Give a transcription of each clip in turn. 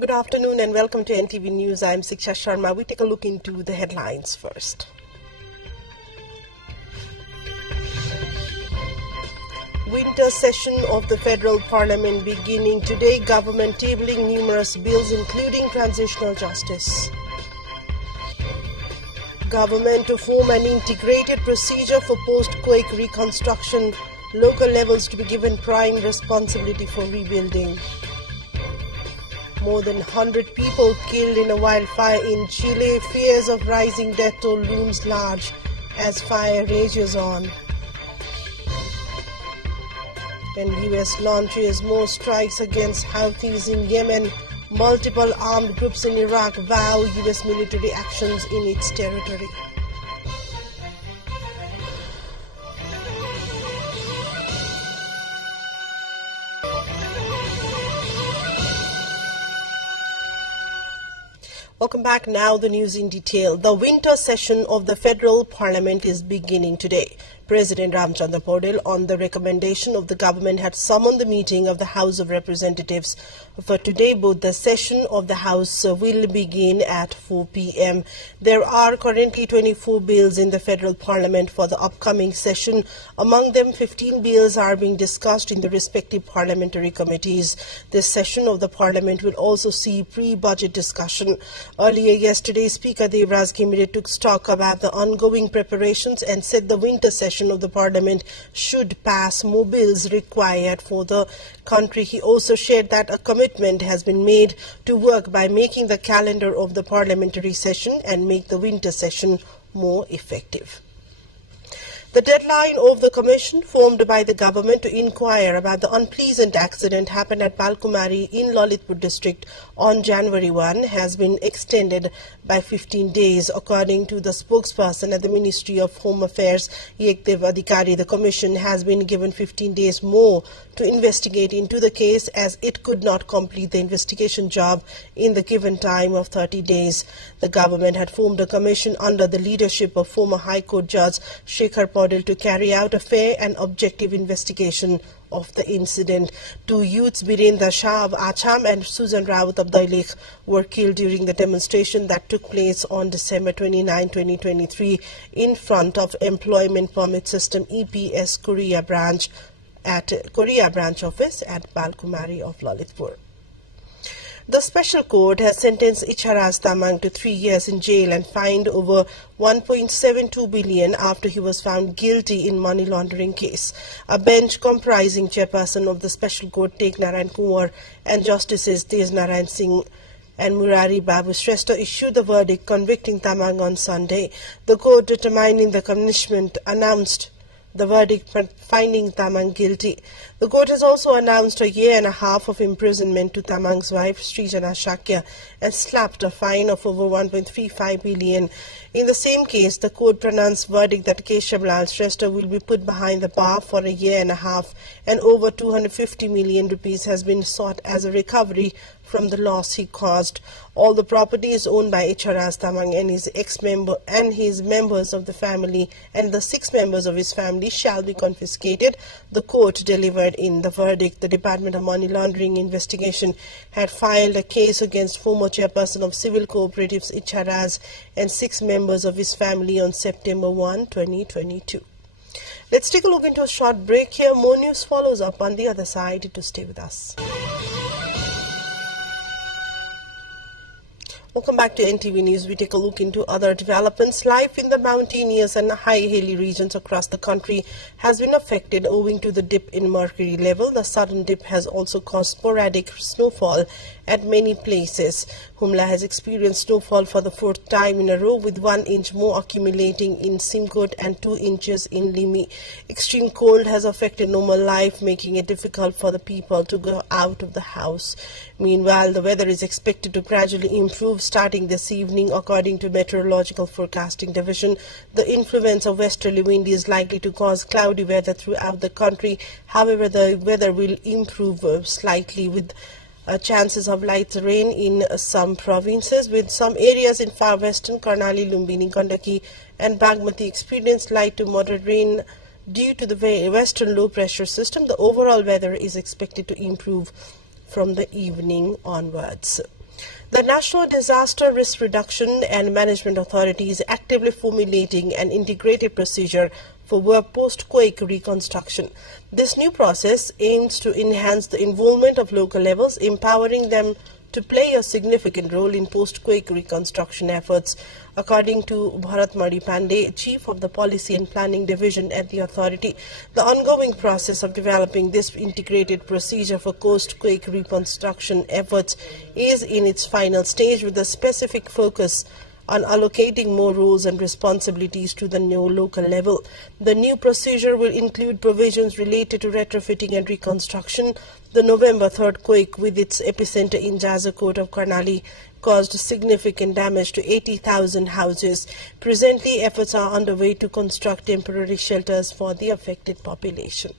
Good afternoon and welcome to NTV News. I'm Siksha Sharma. We take a look into the headlines first. Winter session of the Federal Parliament beginning today. Government tabling numerous bills including transitional justice. Government to form an integrated procedure for post-Quake reconstruction. Local levels to be given prime responsibility for rebuilding. More than 100 people killed in a wildfire in Chile. Fears of rising death toll looms large as fire rages on. And US launches more strikes against Houthis in Yemen. Multiple armed groups in Iraq vow US military actions in its territory. Welcome back. Now the news in detail. The winter session of the Federal Parliament is beginning today. President Ramchandra Paudel, on the recommendation of the government, had summoned the meeting of the House of Representatives for today. Both the session of the House will begin at 4 p.m. There are currently 24 bills in the Federal Parliament for the upcoming session. Among them, 15 bills are being discussed in the respective parliamentary committees. This session of the Parliament will also see pre-budget discussion. Earlier yesterday, Speaker Devraj Khimire took stock about the ongoing preparations and said the winter session of the Parliament should pass more bills required for the country. He also shared that a commitment has been made to work by making the calendar of the parliamentary session and make the winter session more effective. The deadline of the commission formed by the government to inquire about the unpleasant accident happened at Balkumari in Lalitpur district on January 1 has been extended by 15 days. According to the spokesperson at the Ministry of Home Affairs, Yekdev Adhikari, the commission has been given 15 days more to investigate into the case as it could not complete the investigation job in the given time of 30 days. The government had formed a commission under the leadership of former High Court Judge Shekhar Paudel to carry out a fair and objective investigation of the incident. Two youths, Birendra Shah of Acham and Susan Rawat of Dailik, were killed during the demonstration that took place on December 29, 2023 in front of Employment Permit System EPS Korea branch office at Balkumari of Lalitpur. The Special Court has sentenced Icharaz Tamang to 3 years in jail and fined over 1.72 billion after he was found guilty in money laundering case. A bench comprising Chairperson of the Special Court Tek Narayan Kumar and Justices Tej Narayan Singh and Murari Babu Shrestha issued the verdict convicting Tamang on Sunday. The court, determining the punishment, announced the verdict finding Tamang guilty. The court has also announced 1.5 years of imprisonment to Tamang's wife, Srijana Shakya, and slapped a fine of over 1.35 billion. In the same case, the court pronounced verdict that Keshav Lal Shrestha will be put behind the bar for 1.5 years and over 250 million rupees has been sought as a recovery from the loss he caused. All the property is owned by Icharaz Tamang and his ex-member and his members of the family, and the 6 members of his family shall be confiscated. The court delivered in the verdict. The Department of Money Laundering Investigation had filed a case against former chairperson of Civil Cooperatives Icharaz and 6 members of his family on September 1, 2022. Let's take a look into a short break here. More news follows up on the other side. To stay with us. Welcome back to NTV News. We take a look into other developments. Life in the mountainous and high hilly regions across the country has been affected owing to the dip in mercury level. The sudden dip has also caused sporadic snowfall at many places. Humla has experienced snowfall for the 4th time in a row, with 1 inch more accumulating in Simkot and 2 inches in Limi. Extreme cold has affected normal life, making it difficult for the people to go out of the house. Meanwhile, the weather is expected to gradually improve starting this evening. According to Meteorological Forecasting Division, the influence of westerly wind is likely to cause cloudy weather throughout the country. However, the weather will improve slightly with chances of light rain in some provinces, with some areas in far western Karnali, Lumbini, Gandaki and Bagmati experienced light to moderate rain due to the western low pressure system. The overall weather is expected to improve from the evening onwards. The National Disaster Risk Reduction and Management Authority is actively formulating an integrated procedure for work post-Quake reconstruction. This new process aims to enhance the involvement of local levels, empowering them to play a significant role in post-Quake reconstruction efforts, according to Bharat Mari Pandey, Chief of the Policy and Planning Division at the authority. The ongoing process of developing this integrated procedure for post-Quake reconstruction efforts is in its final stage, with a specific focus on allocating more roles and responsibilities to the new local level. The new procedure will include provisions related to retrofitting and reconstruction. The November 3rd quake, with its epicenter in Jazakot of Karnali, caused significant damage to 80,000 houses. Presently, efforts are underway to construct temporary shelters for the affected population.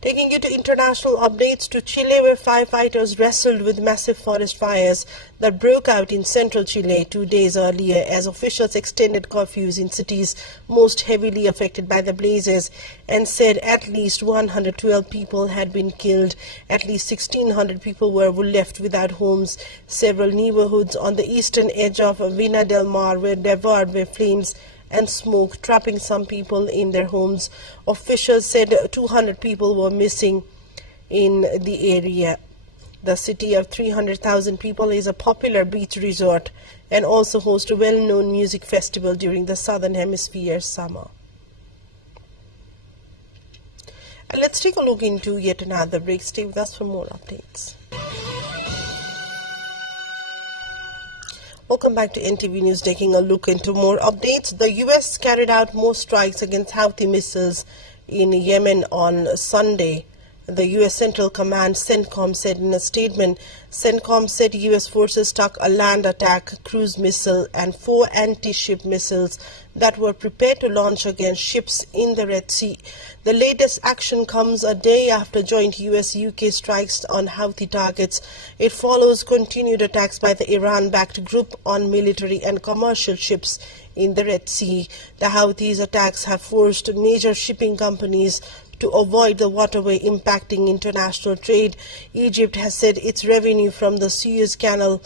Taking you to international updates, to Chile, where firefighters wrestled with massive forest fires that broke out in central Chile 2 days earlier, as officials extended curfews in cities most heavily affected by the blazes and said at least 112 people had been killed. At least 1,600 people were left without homes. Several neighborhoods on the eastern edge of Vina del Mar were devoured by flames and smoke, trapping some people in their homes. Officials said 200 people were missing in the area. The city of 300,000 people is a popular beach resort and also hosts a well-known music festival during the Southern Hemisphere summer. And let's take a look into yet another break. Stay with us for more updates. Welcome back to NTV News, taking a look into more updates. The U.S. carried out more strikes against Houthi missiles in Yemen on Sunday. The U.S. Central Command, CENTCOM, said in a statement. CENTCOM said U.S. forces struck a land attack cruise missile and 4 anti-ship missiles that were prepared to launch against ships in the Red Sea. The latest action comes a day after joint U.S.-UK strikes on Houthi targets. It follows continued attacks by the Iran-backed group on military and commercial ships in the Red Sea. The Houthis' attacks have forced major shipping companies to avoid the waterway, impacting international trade. Egypt has said its revenue from the Suez Canal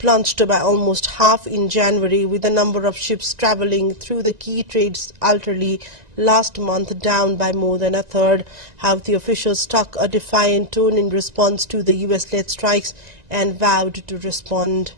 plunged by almost half in January, with the number of ships traveling through the key trades artery last month down by more than a third. Houthi officials struck a defiant tone in response to the U.S.-led strikes and vowed to respond.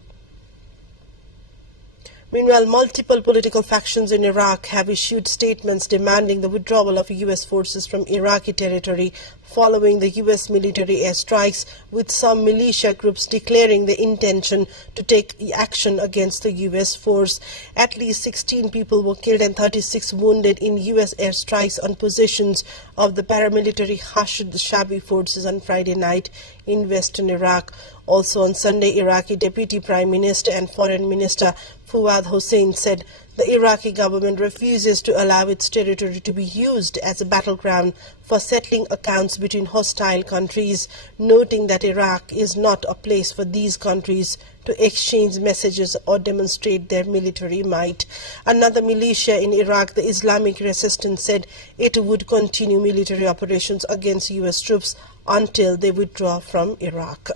Meanwhile, multiple political factions in Iraq have issued statements demanding the withdrawal of U.S. forces from Iraqi territory following the U.S. military airstrikes, with some militia groups declaring the intention to take action against the U.S. force. At least 16 people were killed and 36 wounded in U.S. airstrikes on positions of the paramilitary Hashd Shabi forces on Friday night in western Iraq. Also on Sunday, Iraqi Deputy Prime Minister and Foreign Minister Fuad Hossein said the Iraqi government refuses to allow its territory to be used as a battleground for settling accounts between hostile countries, noting that Iraq is not a place for these countries to exchange messages or demonstrate their military might. Another militia in Iraq, the Islamic Resistance, said it would continue military operations against U.S. troops until they withdraw from Iraq.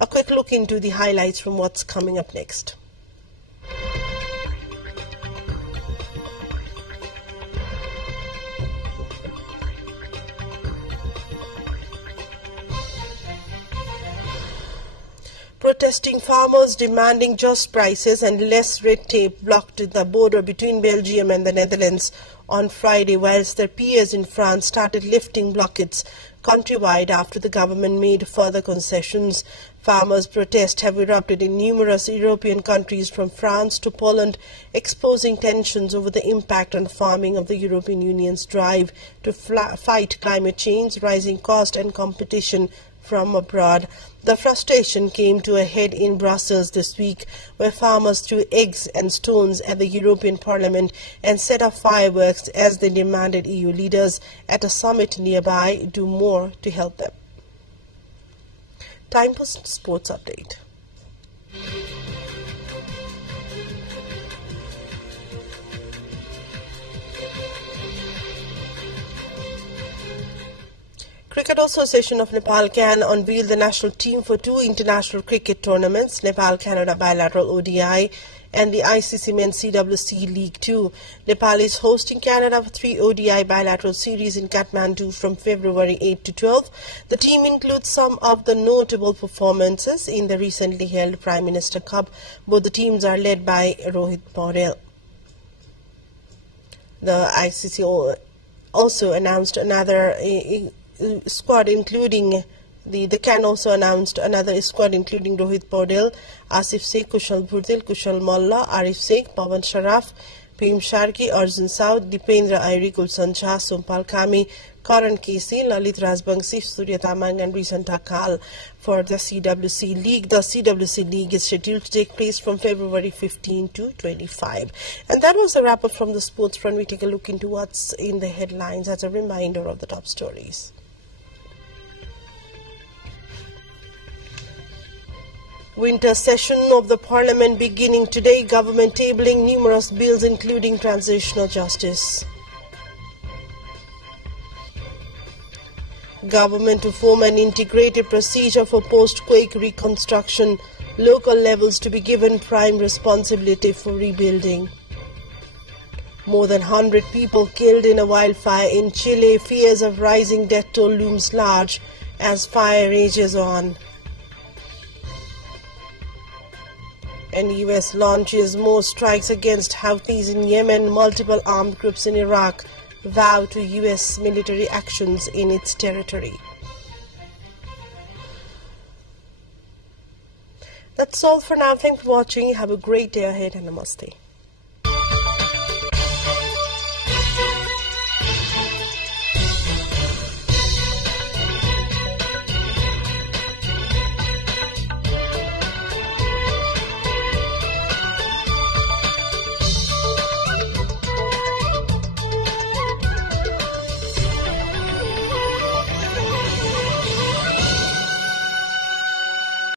A quick look into the highlights from what's coming up next. Protesting farmers demanding just prices and less red tape blocked the border between Belgium and the Netherlands on Friday, whilst their peers in France started lifting blockades countrywide after the government made further concessions. Farmers' protests have erupted in numerous European countries from France to Poland, exposing tensions over the impact on farming of the European Union's drive to fight climate change, rising cost and competition from abroad. The frustration came to a head in Brussels this week, where farmers threw eggs and stones at the European Parliament and set off fireworks as they demanded EU leaders at a summit nearby do more to help them. Time for sports update. Cricket Association of Nepal can unveil the national team for 2 international cricket tournaments, Nepal-Canada Bilateral ODI and the ICC Men's CWC League 2. Nepal is hosting Canada for 3 ODI bilateral series in Kathmandu from February 8 to 12. The team includes some of the notable performances in the recently held Prime Minister Cup. Both the teams are led by Rohit Paudel. The ICC also announced another squad including the CAN also announced another squad including Rohit Paudel, Asif Sheikh, Kushal Bhurtel, Kushal Malla, Arif Sheikh, Pawan Sharaf, Prem Sharki, Arjun Saud, Dipendra Airi, Gulshan Jha, Sompal Kami, Karan Kesi, Lalit Rajbangsi, Surya Tamang and Risan Takal for the CWC League. The CWC League is scheduled to take place from February 15 to 25. And that was a wrap-up from the sports front. We take a look into what's in the headlines as a reminder of the top stories. Winter session of the Parliament beginning today. Government tabling numerous bills including transitional justice. Government to form an integrated procedure for post-Quake reconstruction. Local levels to be given prime responsibility for rebuilding. More than 100 people killed in a wildfire in Chile. Fears of rising death toll looms large as fire rages on. And US launches more strikes against Houthis in Yemen. Multiple armed groups in Iraq vow to US military actions in its territory. That's all for now. Thanks for watching. Have a great day ahead and namaste.